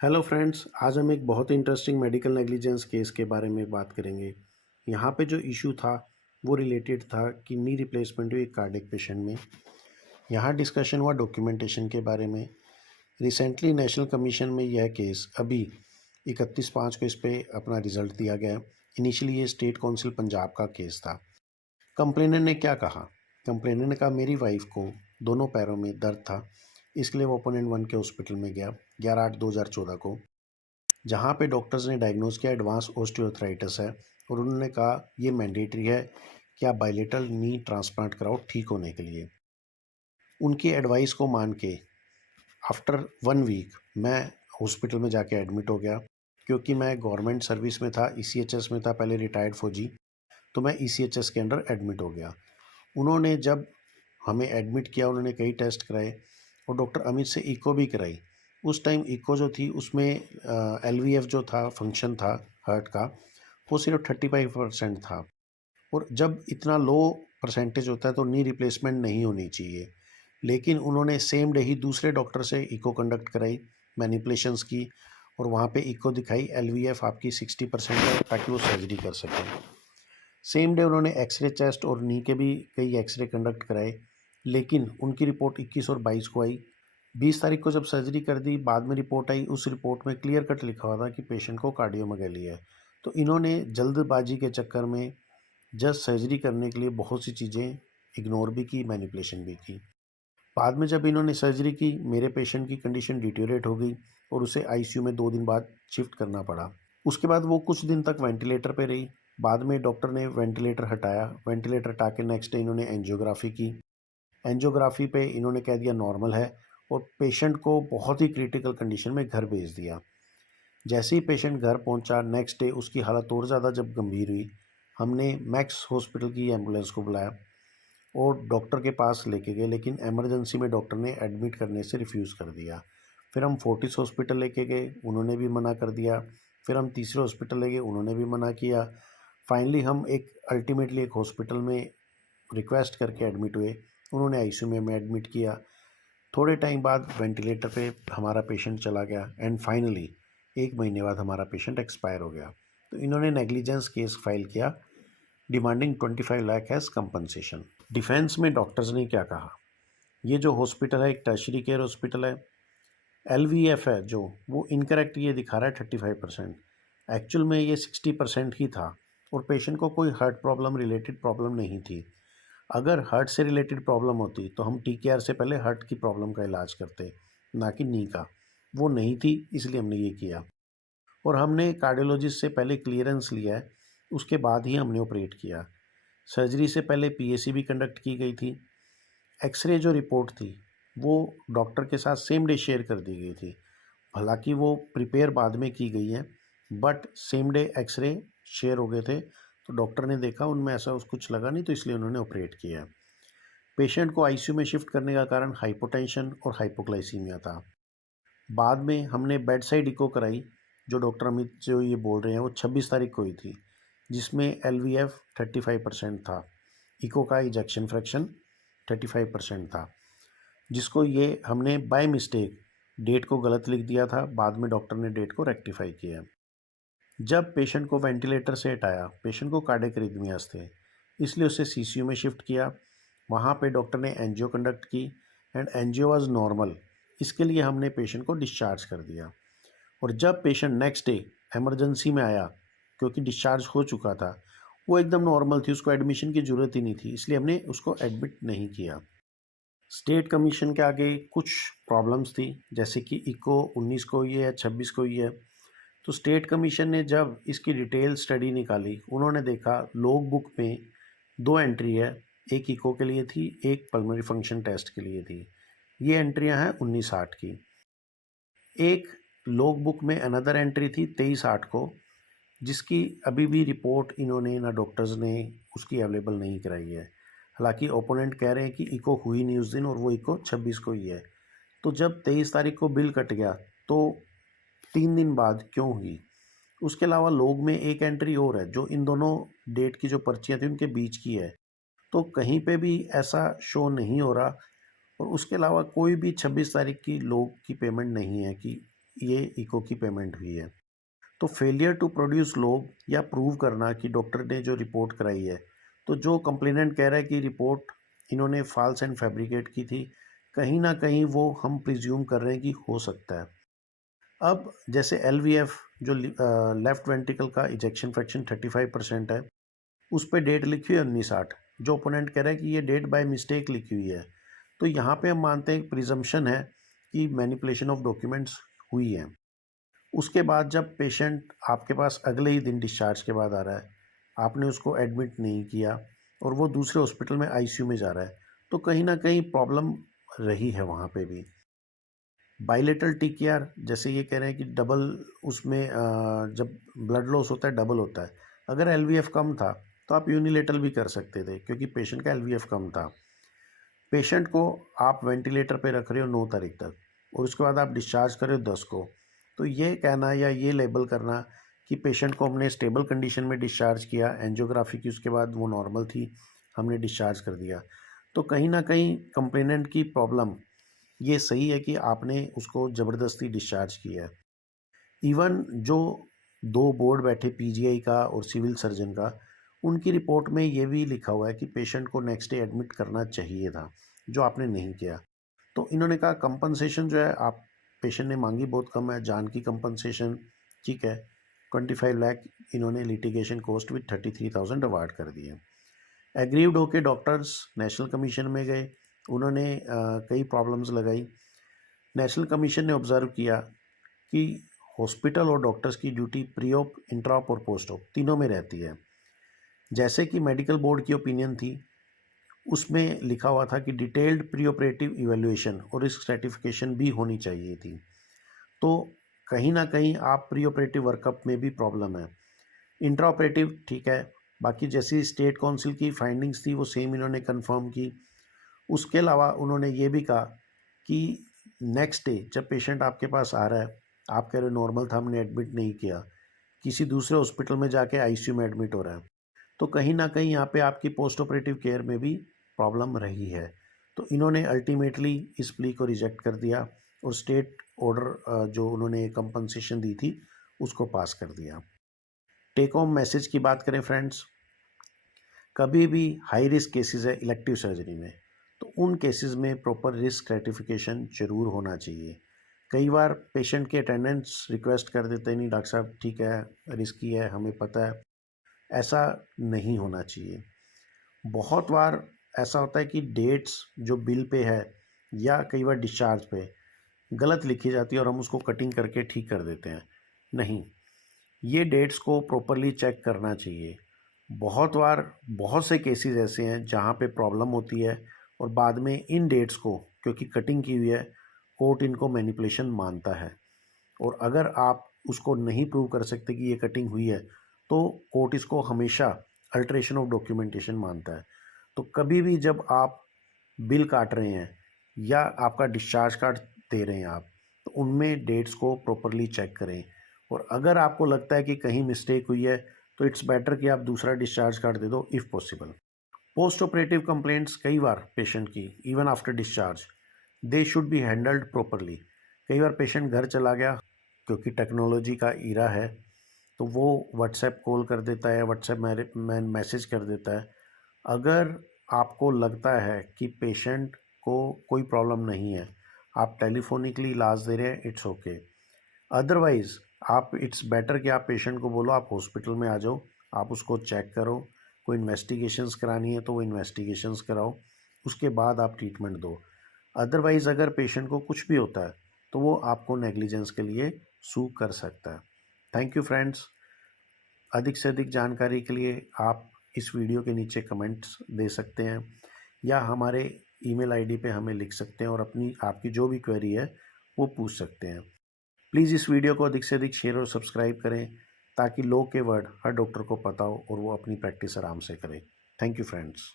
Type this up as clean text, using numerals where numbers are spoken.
Hello friends, आज हम एक बहुत इंटरेस्टिंग मेडिकल नेग्लिजेंस केस के बारे में बात करेंगे। यहाँ पे जो इशू था वो रिलेटेड था कि नी रिप्लेसमेंट हुई एक कार्डियक पेशेंट में। यहाँ डिस्कशन हुआ डॉक्यूमेंटेशन के बारे में। रिसेंटली नेशनल कमीशन में यह केस अभी 31/5 को इस पे अपना रिजल्ट दिया गया। इनिशियली ये स्टेट काउंसिल पंजाब का केस था। कंप्लेनेंट ने क्या कहा? कंप्लेनेंट ने कहा मेरी वाइफ को दोनों पैरों में दर्द था, इसके लिए वो ओपोनेंट 1 के हॉस्पिटल में गया 11/8/2014 को, जहाँ पे डॉक्टर्स ने डायग्नोज किया एडवांस ऑस्टियोआर्थराइटिस है और उन्होंने कहा ये मैंडेटरी है कि आप बायलेटरल नी ट्रांसप्लांट कराओ ठीक होने के लिए। उनकी एडवाइस को मान के आफ्टर 1 वीक मैं हॉस्पिटल में जाके एडमिट हो गया, क्योंकि मैं गवर्नमेंट सर्विस में था, ईसीएचएस में था, पहले रिटायर्ड फौजी, तो मैं ईसीएचएस के अंडर एडमिट हो गया। उन्होंने जब हमें एडमिट किया, उन्होंने कई टेस्ट कराए और डॉक्टर अमित से इको भी कराई। उस टाइम इको जो थी उसमें एलवीएफ जो था, फंक्शन था हार्ट का, वो सिर्फ 35% था। और जब इतना लो परसेंटेज होता है तो नी रिप्लेसमेंट नहीं होनी चाहिए। लेकिन उन्होंने सेम डे ही दूसरे डॉक्टर से इको कंडक्ट कराई, मैनिपुलेशंस की, और वहाँ पे इको दिखाई एलवीएफ आपकी 60% है, ताकि वो सर्जरी कर सकें। सेम डे उन्होंने एक्सरे चेस्ट और नी के भी कई एक्सरे कंडक्ट कराए, लेकिन उनकी रिपोर्ट 21 और 22 को आई। 20 तारीख को जब सर्जरी कर दी, बाद में रिपोर्ट आई, उस रिपोर्ट में क्लियर कट लिखा हुआ था कि पेशेंट को कार्डियोमेगाली है। तो इन्होंने जल्दबाजी के चक्कर में जस्ट सर्जरी करने के लिए बहुत सी चीज़ें इग्नोर भी की, मैनिपुलेशन भी की। बाद में जब इन्होंने सर्जरी की, मेरे पेशेंट की कंडीशन डिटेरियोरेट हो गई और उसे आईसीयू में 2 दिन बाद शिफ्ट करना पड़ा। उसके बाद वो कुछ दिन तक वेंटिलेटर पे रही। बाद में डॉक्टर ने वेंटिलेटर हटाया। वेंटिलेटर हटा के नेक्स्ट डे इन्होंने एंजियोग्राफी की। एंजियोग्राफी पे इन्होंने कह दिया नॉर्मल है और पेशेंट को बहुत ही क्रिटिकल कंडीशन में घर भेज दिया। जैसे ही पेशेंट घर पहुंचा, नेक्स्ट डे उसकी हालत और ज़्यादा जब गंभीर हुई, हमने मैक्स हॉस्पिटल की एम्बुलेंस को बुलाया और डॉक्टर के पास लेके गए, लेकिन इमरजेंसी में डॉक्टर ने एडमिट करने से रिफ्यूज़ कर दिया। फिर हम फोर्टिस हॉस्पिटल लेके गए, उन्होंने भी मना कर दिया। फिर हम तीसरे हॉस्पिटल ले गए, उन्होंने भी मना किया। फाइनली हम अल्टीमेटली एक हॉस्पिटल में रिक्वेस्ट करके एडमिट हुए, उन्होंने आईसीयू में हमें एडमिट किया। थोड़े टाइम बाद वेंटिलेटर पे हमारा पेशेंट चला गया एंड फाइनली 1 महीने बाद हमारा पेशेंट एक्सपायर हो गया। तो इन्होंने नेग्लिजेंस केस फाइल किया, demanding 25 lakh as compensation. Defence में डॉक्टर्स ने क्या कहा? ये जो हॉस्पिटल है एक टर्शरी केयर हॉस्पिटल है। एलवीएफ है जो, वो इनकरेक्ट ये दिखा रहा है 35%, एक्चुअल में ये 60% ही था और पेशेंट को कोई हार्ट प्रॉब्लम रिलेटेड प्रॉब्लम नहीं थी। अगर हार्ट से रिलेटेड प्रॉब्लम होती तो हम टीकेआर से पहले हार्ट की प्रॉब्लम का इलाज करते, ना कि नी का। वो नहीं थी, इसलिए हमने ये किया। और हमने कार्डियोलॉजिस्ट से पहले क्लियरेंस लिया है, उसके बाद ही हमने ऑपरेट किया। सर्जरी से पहले पीएसी भी कंडक्ट की गई थी। एक्सरे जो रिपोर्ट थी वो डॉक्टर के साथ सेम डे शेयर कर दी गई थी। हालांकि वो प्रिपेयर बाद में की गई है, but same day x-ray share हो गए थे, तो डॉक्टर ने देखा उनमें ऐसा कुछ लगा नहीं, तो इसलिए उन्होंने ऑपरेट किया। पेशेंट को आईसीयू में शिफ्ट करने का कारण हाइपोटेंशन और हाइपोग्लाइसीमिया था। बाद में हमने बेड साइड इको कराई, जो डॉक्टर अमित जो ये बोल रहे हैं, वो 26 तारीख को हुई थी, जिसमें एलवीएफ 35% था, इको का इजेक्शन फ्रैक्शन 35% था, जिसको ये हमने बाय मिस्टेक डेट को गलत लिख दिया था। बाद में डॉक्टर ने डेट को रेक्टिफाई किया। जब पेशेंट को वेंटिलेटर से हटाया, पेशेंट को कार्डियक अरिथमियास थे, इसलिए उसे सीसीयू में शिफ्ट किया। वहाँ पे डॉक्टर ने एंजियो कंडक्ट की एंड एंजियो वाज नॉर्मल, इसके लिए हमने पेशेंट को डिस्चार्ज कर दिया। और जब पेशेंट नेक्स्ट डे इमरजेंसी में आया, क्योंकि डिस्चार्ज हो चुका था, वो एकदम नॉर्मल थी, उसको एडमिशन की ज़रूरत ही नहीं थी, इसलिए हमने उसको एडमिट नहीं किया। स्टेट कमीशन के आगे कुछ प्रॉब्लम्स थी, जैसे कि इको 19 को ही है, 26 को ही है। तो स्टेट कमीशन ने जब इसकी डिटेल स्टडी निकाली, उन्होंने देखा लॉग बुक में 2 एंट्री है, एक इको के लिए थी, एक पल्मोनरी फंक्शन टेस्ट के लिए थी। ये एंट्रियां हैं 19/8 की। एक लॉग बुक में अनदर एंट्री थी 23/8 को, जिसकी अभी भी रिपोर्ट इन्होंने ना डॉक्टर्स ने उसकी अवेलेबल नहीं कराई है। हालांकि ओपोनेंट कह रहे हैं कि इको हुई नहीं उस दिन और वो इको 26 को ही है। तो जब 23 तारीख को बिल कट गया तो 3 दिन बाद क्यों हुई? उसके अलावा लॉग में एक एंट्री और है जो इन दोनों डेट की जो पर्चियाँ थी उनके बीच की है, तो कहीं पे भी ऐसा शो नहीं हो रहा। और उसके अलावा कोई भी 26 तारीख की लॉग की पेमेंट नहीं है कि ये इको की पेमेंट हुई है। तो फेलियर टू प्रोड्यूस लोग या प्रूव करना कि डॉक्टर ने जो रिपोर्ट कराई है, तो जो कंप्लेनेंट कह रहा है कि रिपोर्ट इन्होंने फॉल्स एंड फैब्रिकेट की थी, कहीं ना कहीं वो हम प्रिज्यूम कर रहे हैं कि हो सकता है। अब जैसे LVF जो लेफ्ट वेंट्रिकल का इजेक्शन फ्रैक्शन 35% है, उस पर डेट लिखी हुई है 1960, जो ओपोनेंट कह रहा है कि ये डेट बाय मिस्टेक लिखी हुई है। तो यहाँ पे हम मानते हैं प्रिजम्पशन है कि मैनिपुलेशन ऑफ डॉक्यूमेंट्स हुई है। उसके बाद जब पेशेंट आपके पास अगले ही दिन डिस्चार्ज के बाद आ रहा है, आपने उसको एडमिट नहीं किया और वो दूसरे हॉस्पिटल में ICU में जा रहा है, तो कहीं ना कहीं प्रॉब्लम रही है वहाँ पे भी। बाइलेटरल TKR जैसे ये कह रहे हैं कि डबल उसमें जब ब्लड लॉस होता है डबल होता है। अगर LVF कम था तो आप यूनिलेटरल भी कर सकते थे क्योंकि पेशेंट का LVF कम था। पेशेंट को आप वेंटिलेटर पे रख रहे हो 9 तारीख तक और उसके बाद आप डिस्चार्ज कर रहे हो 10 को, तो ये कहना या ये लेबल करना कि पेशेंट को हमने स्टेबल कंडीशन में डिस्चार्ज किया, एंजियोग्राफी की उसके बाद वो नॉर्मल थी, हमने डिस्चार्ज कर दिया, तो कहीं ना कहीं कंप्लेनेंट की प्रॉब्लम ये सही है कि आपने उसको ज़बरदस्ती डिस्चार्ज किया है। इवन जो 2 बोर्ड बैठे PGI का और सिविल सर्जन का, उनकी रिपोर्ट में ये भी लिखा हुआ है कि पेशेंट को नेक्स्ट डे एडमिट करना चाहिए था, जो आपने नहीं किया। तो इन्होंने कहा कंपनसेशन जो है आप पेशेंट ने मांगी बहुत कम है, जान की कंपनसेशन ठीक है 25 लाख, इन्होंने लिटिगेशन कॉस्ट विथ 33,000 अवार्ड कर दिए। एग्रीव्ड होके डॉक्टर्स नेशनल कमीशन में गए, उन्होंने कई प्रॉब्लम्स लगाई। नेशनल कमीशन ने ऑब्जर्व किया कि हॉस्पिटल और डॉक्टर्स की duty pre op, intra op और पोस्ट ऑप तीनों में रहती है। जैसे कि मेडिकल बोर्ड की ओपिनियन थी, उसमें लिखा हुआ था कि डिटेल्ड प्री ऑपरेटिव इवैल्यूएशन और रिस्क सर्टिफिकेशन भी होनी चाहिए थी। तो कहीं ना कहीं आप प्री ऑपरेटिव वर्कअप में भी प्रॉब्लम है। इंट्रा ऑपरेटिव ठीक है, बाकी जैसी स्टेट काउंसिल की फाइंडिंग्स थी वो सेम इन्होंने कंफर्म की। उसके अलावा उन्होंने ये भी कहा कि नेक्स्ट डे जब पेशेंट आपके पास आ रहा है, आप कह रहे हो नॉर्मल था, हमने एडमिट नहीं किया, किसी दूसरे हॉस्पिटल में जाके ICU में एडमिट हो रहा है, तो कहीं ना कहीं यहाँ पे आपकी पोस्ट ऑपरेटिव केयर में भी प्रॉब्लम रही है। तो इन्होंने अल्टीमेटली इस प्ली को रिजेक्ट कर दिया और स्टेट ऑर्डर जो उन्होंने कंपनसेशन दी थी उसको पास कर दिया। टेक होम मैसेज की बात करें फ्रेंड्स, कभी भी हाई रिस्क केसेस है इलेक्टिव सर्जरी में, तो उन केसेस में प्रॉपर रिस्क स्ट्रैटिफिकेशन जरूर होना चाहिए। कई बार पेशेंट के अटेंडेंट्स रिक्वेस्ट कर देते हैं, नहीं डॉक्टर साहब ठीक है रिस्की है हमें पता है, ऐसा नहीं होना चाहिए। बहुत बार ऐसा होता है कि डेट्स जो बिल पे है या कई बार डिस्चार्ज पे गलत लिखी जाती है और हम उसको कटिंग करके ठीक कर देते हैं। नहीं, ये डेट्स को प्रॉपरली चेक करना चाहिए। बहुत बार बहुत से केसेस ऐसे हैं जहाँ पे प्रॉब्लम होती है और बाद में इन डेट्स को क्योंकि कटिंग की हुई है, कोर्ट इनको मैनिपुलेशन मानता है और अगर आप उसको नहीं प्रूव कर सकते कि ये कटिंग हुई है तो कोर्ट इसको हमेशा अल्टरेशन ऑफ डॉक्यूमेंटेशन मानता है। तो कभी भी जब आप बिल काट रहे हैं या आपका डिस्चार्ज कार्ड दे रहे हैं आप, तो उनमें डेट्स को प्रॉपरली चेक करें और अगर आपको लगता है कि कहीं मिस्टेक हुई है तो इट्स बेटर कि आप दूसरा डिस्चार्ज कार्ड दे दो if possible. Post operative complaints कई बार पेशेंट की even after discharge they should be handled properly. कई बार पेशेंट घर चला गया, क्योंकि टेक्नोलॉजी का इरा है तो वो व्हाट्सएप कॉल कर देता है, व्हाट्सएप मैसेज कर देता है। अगर आपको लगता है कि पेशेंट को कोई प्रॉब्लम नहीं है, आप टेलीफोनिकली इलाज दे रहे हैं, इट्स ओके। अदरवाइज़ आप इट्स बेटर कि आप पेशेंट को बोलो आप हॉस्पिटल में आ जाओ, आप उसको चेक करो, कोई इन्वेस्टिगेशंस करानी है तो वो इन्वेस्टिगेशंस कराओ, उसके बाद आप ट्रीटमेंट दो। अदरवाइज़ अगर पेशेंट को कुछ भी होता है तो वो आपको नेग्लिजेंस के लिए सू कर सकता है। Thank you friends. अधिक से अधिक जानकारी के लिए आप इस वीडियो के नीचे कमेंट्स दे सकते हैं या हमारे ईमेल आईडी पे हमें लिख सकते हैं और अपनी आपकी जो भी क्वेरी है वो पूछ सकते हैं। प्लीज़ इस वीडियो को अधिक से अधिक शेयर और सब्सक्राइब करें ताकि लॉ के वर्ड हर डॉक्टर को पता हो और वो अपनी प्रैक्टिस आराम से करे। Thank you friends.